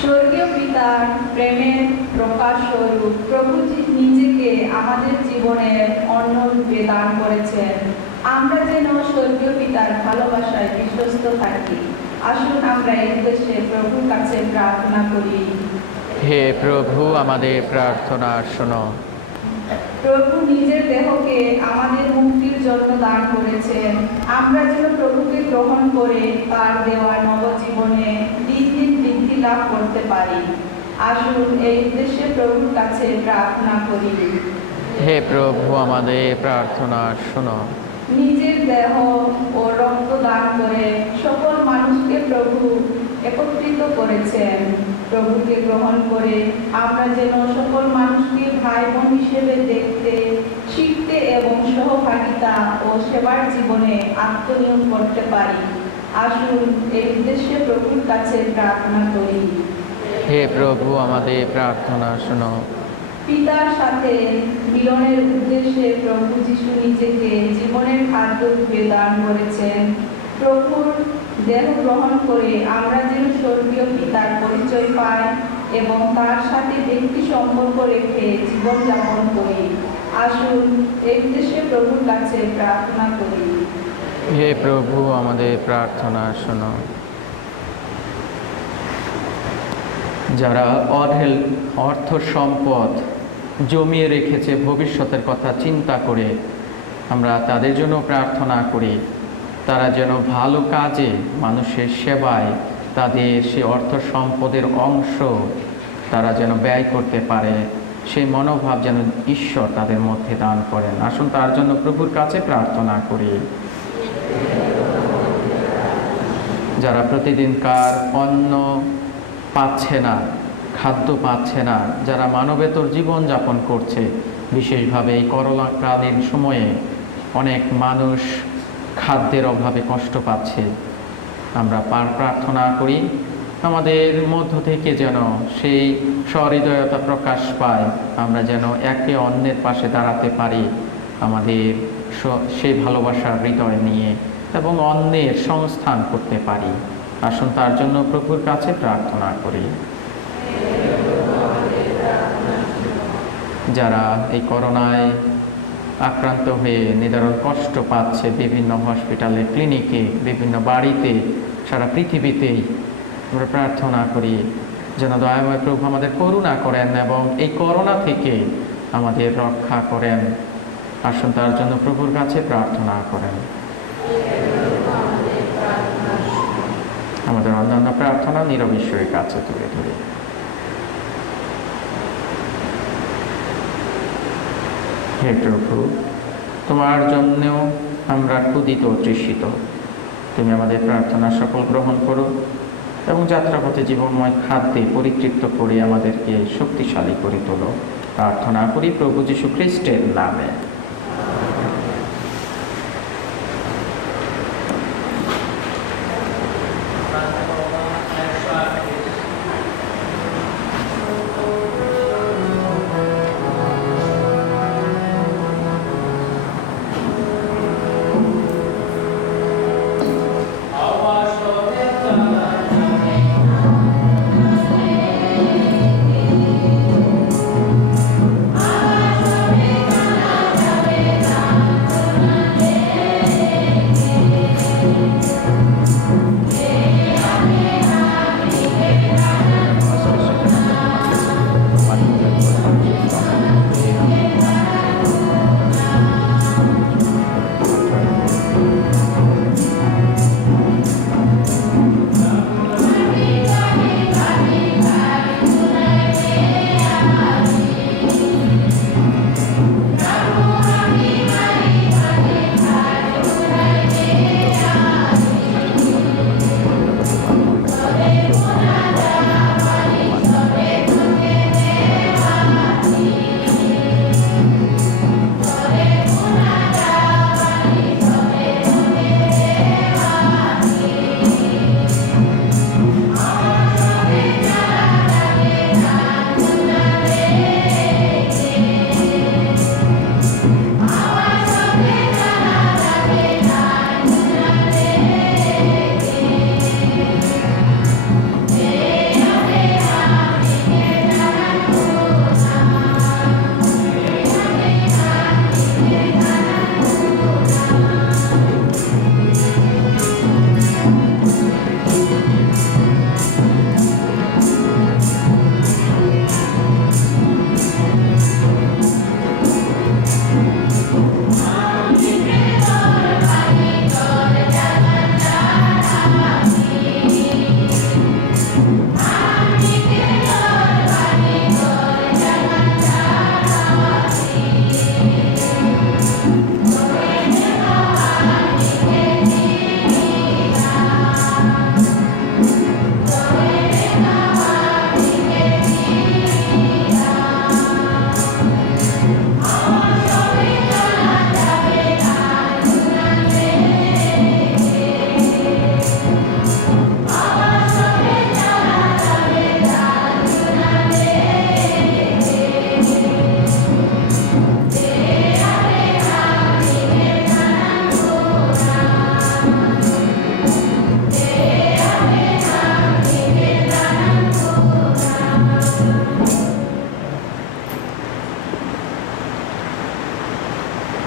স্বর্গীয় পিতার প্রেমের প্রকাশ স্বরূপ প্রভু নিজেকে আমাদের জীবনের অন্য রূপে দান করেছেন। আমরা যেন স্বর্গীয় পিতার ভালোবাসায় বিশ্বস্ত থাকি। আসুন আমরা এই উদ্দেশ্যে প্রভুর কাছে প্রার্থনা করি। হে প্রভু, আমাদের প্রার্থনা শোনো। প্রভু নিজের দেহকে আমাদের মুক্তির জন্য দান করেছেন। আমরা যেন প্রভুকে গ্রহণ করে তার দেওয়া নবজীবনে দিন দিন বৃদ্ধি লাভ করতে পারি। আসুন এই উদ্দেশ্যে প্রভুর কাছে প্রার্থনা করি। হে প্রভু, আমাদের প্রার্থনা শোনো। নিজের দেহ ও রক্ত দান করে সকল মানুষকে প্রভু একত্রিত করেছেন। প্রভুকে গ্রহণ করে আমরা যেন সকল মানুষকে ভাই বোন হিসেবে দেখতে, শিখতে এবং সহভাগিতা ও সেবার জীবনে আত্মনিয়োগ করতে পারি। আসুন এই উদ্দেশ্যে প্রভুর কাছে প্রার্থনা করি। হে প্রভু, আমাদের প্রার্থনা শোনো। পিতার সাথে মিলনের উদ্দেশ্যে প্রভু যিশু নিজেকে জীবনের খাদ্য রূপে দান করেছেন। প্রভুর দেহ গ্রহণ করে আমরা যেন স্বর্গীয় পিতার পরিচয় পাই এবং তার সাথে ব্যক্তি সম্পর্ক রেখে জীবনযাপন করি। আসুন এই উদ্দেশ্যে প্রভুর কাছে প্রার্থনা করি। হে প্রভু, আমাদের প্রার্থনা শোনো। যারা অঢেল অর্থ সম্পদ জমিয়ে রেখেছে ভবিষ্যতের কথা চিন্তা করে, আমরা তাদের জন্য প্রার্থনা করি। তারা যেন ভালো কাজে, মানুষের সেবায় তাদের সে অর্থ সম্পদের অংশ তারা যেন ব্যয় করতে পারে সেই মনোভাব যেন ঈশ্বর তাদের মধ্যে দান করেন। আসুন তার জন্য প্রভুর কাছে প্রার্থনা করি। যারা প্রতিদিনকার অন্ন পাচ্ছে না, খাদ্য পাচ্ছে না, যারা মানবেতর জীবনযাপন করছে, বিশেষভাবে এই করোনাকালীন সময়ে অনেক মানুষ খাদ্যের অভাবে কষ্ট পাচ্ছে, আমরা প্রার্থনা করি আমাদের মধ্য থেকে যেন সেই সহৃদয়তা প্রকাশ পায়, আমরা যেন একে অন্যের পাশে দাঁড়াতে পারি আমাদের সেই ভালোবাসার হৃদয় নিয়ে এবং অন্যের সংস্থান করতে পারি। আসুন তার জন্য প্রভুর কাছে প্রার্থনা করি। যারা এই করোনায় আক্রান্ত হয়ে নিদারুণ কষ্ট পাচ্ছে, বিভিন্ন হসপিটালে, ক্লিনিকে, বিভিন্ন বাড়িতে, সারা পৃথিবীতেই আমরা প্রার্থনা করি যেন দয়াময় প্রভু আমাদের করুণা করেন এবং এই করোনা থেকে আমাদের রক্ষা করেন। আসুন তার জন্য প্রভুর কাছে প্রার্থনা করেন। আমাদের অন্যান্য প্রার্থনা নীরব ঈশ্বরের কাছে তুলে ধরে। হে প্রভু, তোমার জন্যও আমরা ক্ষুধিত তৃষিত, তুমি আমাদের প্রার্থনা সকল গ্রহণ করো এবং যাত্রাপথে জীবনময় খাদ্যে পরিতৃপ্ত করে আমাদেরকে শক্তিশালী করে তোলো। প্রার্থনা করি প্রভু যীশু খ্রিস্টের নামে।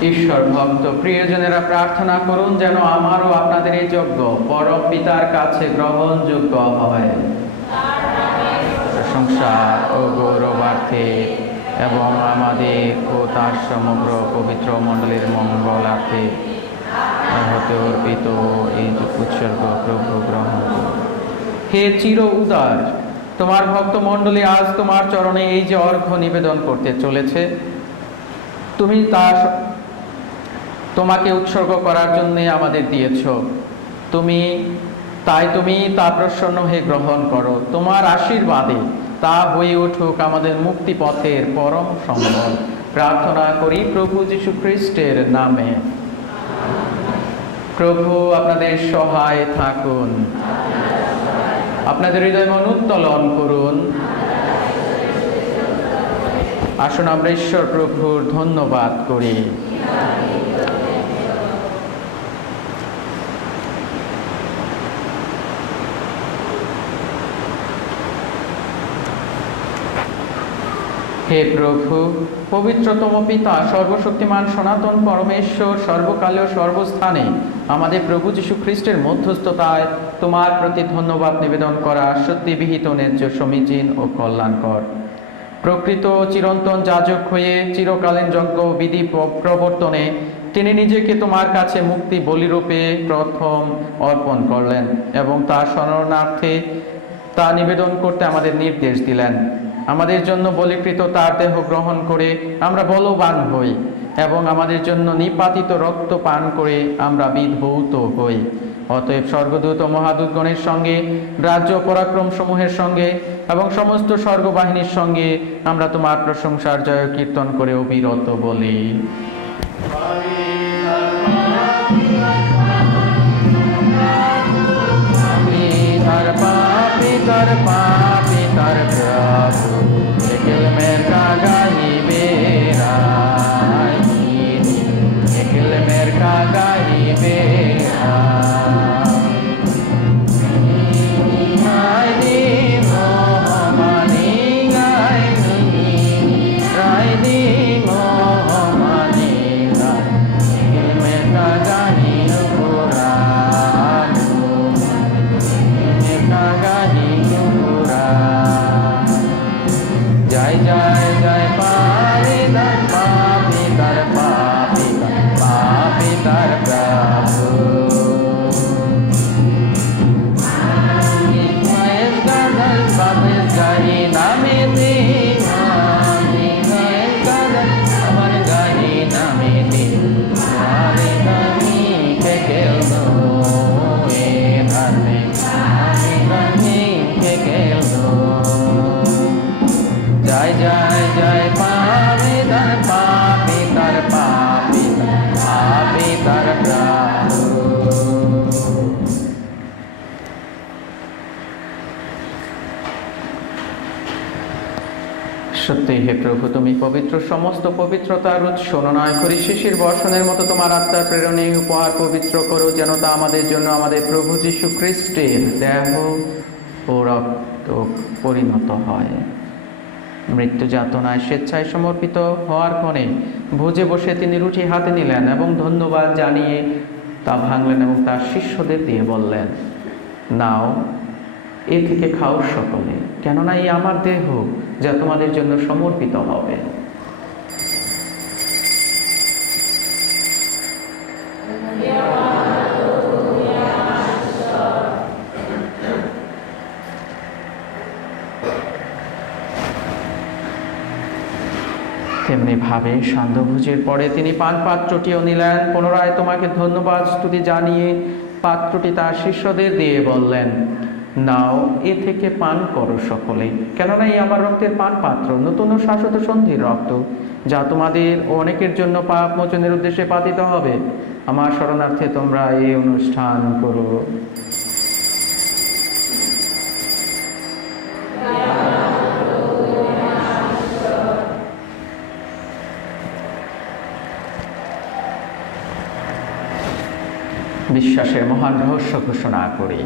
ঈশ্বর ভক্ত প্রিয়জনেরা প্রার্থনা করুন যেন আমারও আপনাদের এই যজ্ঞ পরম পিতার কাছে গ্রহণযোগ্য হয়। প্রশংসা ও গৌরবার্থে এবং আমাদের ও তার সমগ্র পবিত্র মণ্ডলীর মঙ্গলার্থে হতে অর্পিত এই উৎসর্গ প্রভু গ্রহণ করুন। হে চির উদার তোমার ভক্ত মণ্ডলী আজ তোমার চরণে এই যে অর্ঘ্য নিবেদন করতে চলেছে, তুমি তোমাকে উৎসর্গ করার জন্য আমাদের দিয়েছ। তুমি তা প্রসন্ন হয়ে গ্রহণ করো। তোমার আশীর্বাদে তা হয়ে উঠুক আমাদের মুক্তি পথের পরম সম্বল। প্রার্থনা করি প্রভু যীশু খ্রিস্টের নামে। প্রভু আপনাদের সহায় থাকুন, আপনাদের হৃদয় মন উত্তোলন করুন। আসুন আমরা ঈশ্বর প্রভুর ধন্যবাদ করি। হে প্রভু, পবিত্রতম পিতা, সর্বশক্তিমান সনাতন পরমেশ্বর, সর্বকালে ও সর্বস্থানে আমাদের প্রভু যীশু খ্রিস্টের মধ্যস্থতায় তোমার প্রতি ধন্যবাদ নিবেদন করা সত্যি বিহিত, ন্যায্য, সমীচীন ও কল্যাণকর। প্রকৃত চিরন্তন যাজক হয়ে চিরকালীন যজ্ঞ বিধি প্রবর্তনে তিনি নিজেকে তোমার কাছে মুক্তি বলিরূপে প্রথম অর্পণ করলেন এবং তার শরণার্থে তা নিবেদন করতে আমাদের নির্দেশ দিলেন। আমাদের জন্য বলিকৃত তার দেহ গ্রহণ করে আমরা বলবান হই এবং আমাদের জন্য নিপাতিত রক্ত পান করে আমরা বিধৌত হই। অতএব স্বর্গদূত ও মহাদূতগণের সঙ্গে, রাজ্য পরাক্রম সমূহের সঙ্গে এবং সমস্ত স্বর্গবাহিনীর সঙ্গে আমরা তোমার প্রশংসার জয় কীর্তন করে অবিরত বলি। পিতার প্রভু একেল মের কাগাইবে একেল মের কাগাইবে সত্যি হে প্রভু, তুমি পবিত্র, সমস্ত পবিত্রতার উৎস। নয় করি শিশির বর্ষণের মতো তোমার আত্মার প্রেরণে উপহার পবিত্র করো, যেন তা আমাদের জন্য আমাদের প্রভু যীশু খ্রিস্টের দেহ ও রক্ত পরিণত হয়। মৃত্যু যাতনায় স্বেচ্ছায় সমর্পিত হওয়ার ক্ষণে ভোজে বসে তিনি রুটি হাতে নিলেন এবং ধন্যবাদ জানিয়ে তা ভাঙলেন এবং তার শিষ্যদের দিয়ে বললেন, নাও, এ থেকে খাও সকলে, কেননা এই আমার দেহ যা তোমাদের জন্য সমর্পিত হবে। তেমনি ভাবে সান্ধ্যভোজের পরে তিনি পানপাত্রটিও নিলেন, পুনরায় তোমাকে ধন্যবাদ স্তুতি জানিয়ে পাত্রটি তার শিষ্যদের দিয়ে বললেন, নাও, এ থেকে পান করো সকলে, কেননা এই আমার রক্তের পান পাত্র, নতুন ও শাশ্বত সন্ধির রক্ত, যা তোমাদের ও অনেকের জন্য পাপ মোচনের উদ্দেশ্যে পাতিত হবে। আমার শরণার্থে তোমরা এই অনুষ্ঠান করো। বিশ্বাসের মহান রহস্য ঘোষণা করি।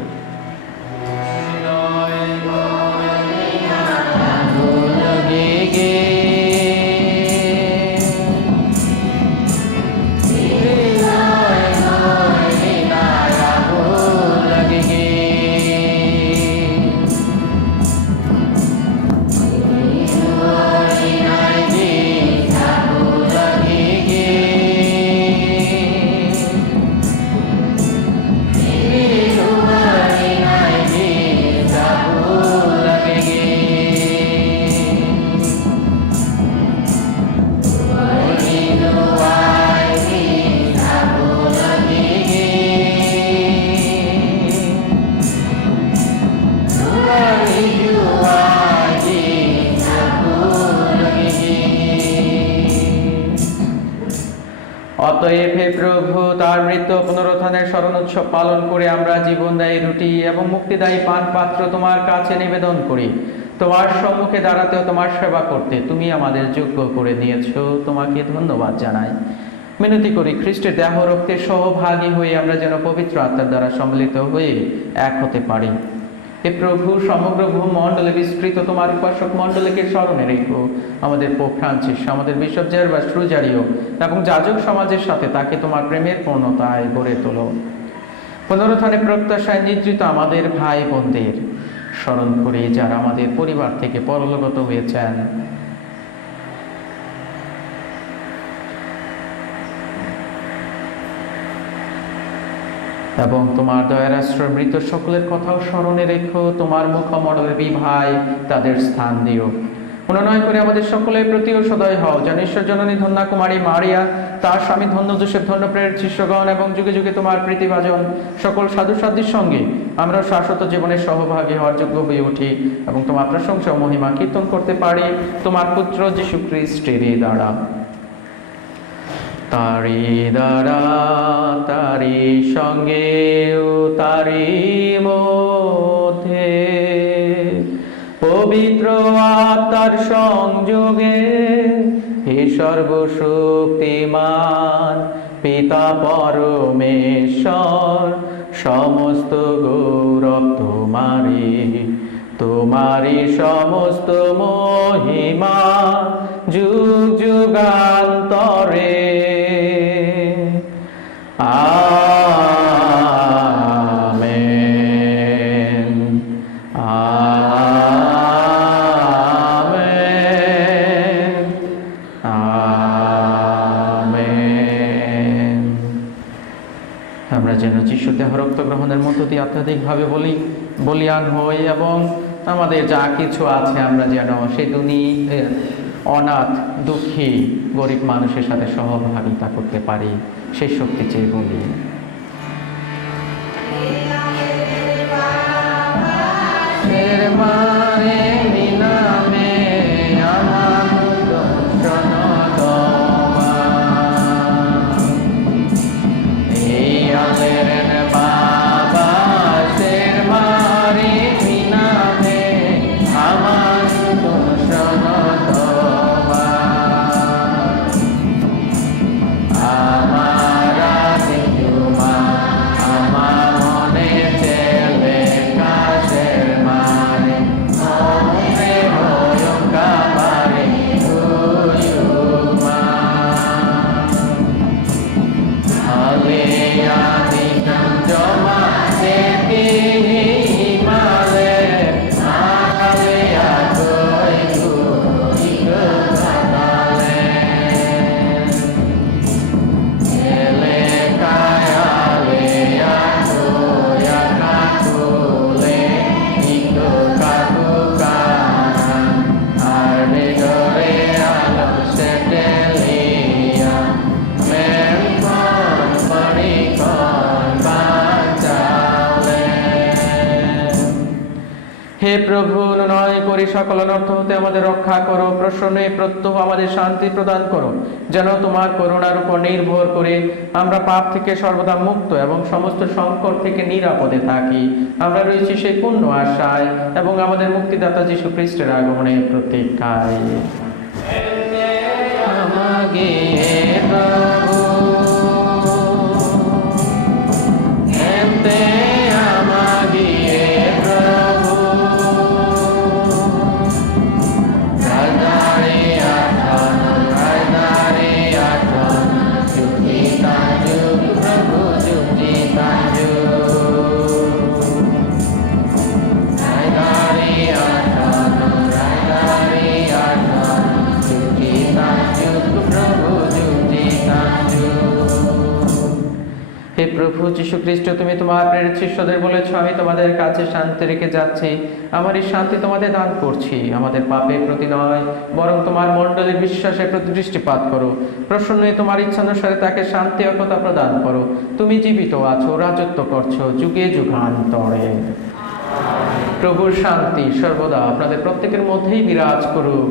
অতএব হে প্রভু, তার মৃত্যু ও পুনরুত্থানের স্মরণ উৎসব পালন করে আমরা জীবনদায়ী রুটি এবং মুক্তিদায়ী পান পাত্র তোমার কাছে নিবেদন করি। তোমার সম্মুখে দাঁড়াতে ও তোমার সেবা করতে তুমি আমাদের যোগ্য করে নিয়েছো, তোমাকে ধন্যবাদ জানাই। মিনতি করি, খ্রিস্টের দেহ রক্তের সহভাগী হয়ে আমরা যেন পবিত্র আত্মার দ্বারা সম্মিলিত হয়ে এক হতে পারি। হে প্রভু, সমগ্র ভূমণ্ডলে বিস্তৃত তোমার উপাসক মণ্ডলীকে স্মরণে রেখো। আমাদের পোপ ফ্রান্সিস, আমাদের বিশপ জেরবাস ট্রুজারিও এবং যাজক সমাজের সাথে তাকে তোমার প্রেমের পূর্ণতায় গড়ে তোলো। পুনরুত্থানের প্রত্যাশায় নিদ্রিত আমাদের ভাই বোনদের স্মরণ করে, যারা আমাদের পরিবার থেকে পরলোকগত হয়েছেন। এবং তোমার দয়ার আশ্রয় মৃত সকলের কথাও স্মরণে রেখো। তোমার মুখমণ্ডলের বিভায় তাদের স্থান দিও। মনোনয় করে আমাদের সকলের প্রতিও সদয় হও, যেন ঈশ্বর জননী ধন্যা কুমারী মারিয়া, তার স্বামী ধন্য যোসেফ, ধন্য প্রেরিত শিষ্যগণ এবং যুগে যুগে তোমার প্রীতিভাজন সকল সাধু সাধ্যের সঙ্গে আমরা শাশ্বত জীবনের সহভাগী হওয়ার যোগ্য হয়ে উঠি এবং তোমার প্রশংসা ও মহিমা কীর্তন করতে পারি তোমার পুত্র যীশু খ্রিস্টের দ্বারা। তারি দ্বারা, তারি সঙ্গে ও তারি মধ্যে পবিত্র আত্মার সংযোগে হে সর্বশক্তিমান পিতা পরমেশ্বর, সমস্ত গৌরব তোমারি, তোমারি সমস্ত মহিমা যুগ যুগান্তরে। Amen, amen, amen. আমরা যেন যিশুর দেহ রক্ত গ্রহণের মধ্য দিয়ে আধ্যাত্মিকভাবে বলিয়ান হই এবং আমাদের যা কিছু আছে আমরা যেন সেই দুনিয়ার অনাথ, দুঃখী, গরিব মানুষের সাথে সহভাগিতা করতে পারি, সেই শক্তি চেয়ে বলি। হে প্রভু, নয় করি সকল অনর্থ হতে আমাদের রক্ষা করো, প্রসন্নে প্রত্যহ আমাদের শান্তি প্রদান করো, যেন তোমার করুণার উপর নির্ভর করে আমরা পাপ থেকে সর্বদা মুক্ত এবং সমস্ত সংকট থেকে নিরাপদে থাকি। আমরা রয়েছি সেই পূর্ণ আশায় এবং আমাদের মুক্তিদাতা যীশু খ্রিস্টের আগমনের প্রতীক্ষায়। আমাকে প্রভু হে প্রভু যীশু খ্রিস্ট, তুমি তোমার প্রেরিত শিষ্যদের বলেছ, আমি তোমাদের কাছে শান্তি রেখে যাচ্ছি, আমার এই শান্তি তোমাদের দান করছি। আমাদের পাপের প্রতি নয়, বরং তোমার মণ্ডলীর বিশ্বাসের প্রতি দৃষ্টিপাত করো। প্রসন্ন হয়ে তোমার ইচ্ছানুসারে তাকে শান্তি একতা প্রদান করো। তুমি জীবিত আছো, রাজত্ব করছো যুগে যুগান্তরে। প্রভুর শান্তি সর্বদা আপনাদের প্রত্যেকের মধ্যেই বিরাজ করুক।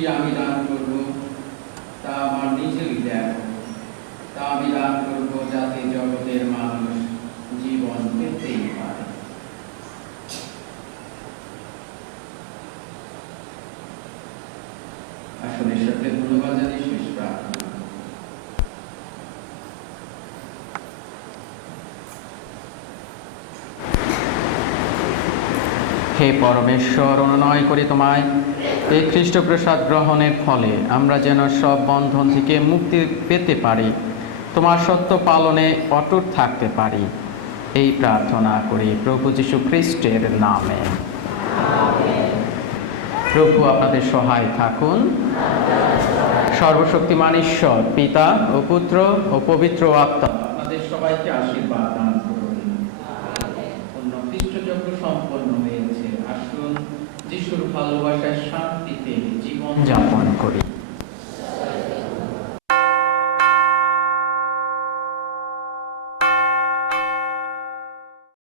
রুটি আমি দান করব, তা আমার নিজেরই দেহ, তা আমি দান করব যাতে জগতের মানুষ জীবন পেতেই পারে। আসলে সাথে ধন্যবাদ জানিয়ে শেষ প্রার্থনা। হে পরমেশ্বর, অনুনয় করি তোমায়, এই খ্রিস্ট প্রসাদ গ্রহণের ফলে আমরা যেন সব বন্ধন থেকে মুক্তি পেতে পারি, তোমার সত্য পালনে অটুট থাকতে পারি, এই প্রার্থনা করি প্রভু যীশু খ্রিস্টের নামে। প্রভু আপনাদের সহায় থাকুন। সর্বশক্তিমান ঈশ্বর পিতা ও পুত্র ও পবিত্র আত্মা আপনাদের সবাইকে আশীর্বাদ দান করুন। অন্য খ্রিস্টযজ্ঞ সম্পন্ন হয়েছে। আসুন যিশুর ভালোবাসার শান্তিতে জীবন যাপন করি।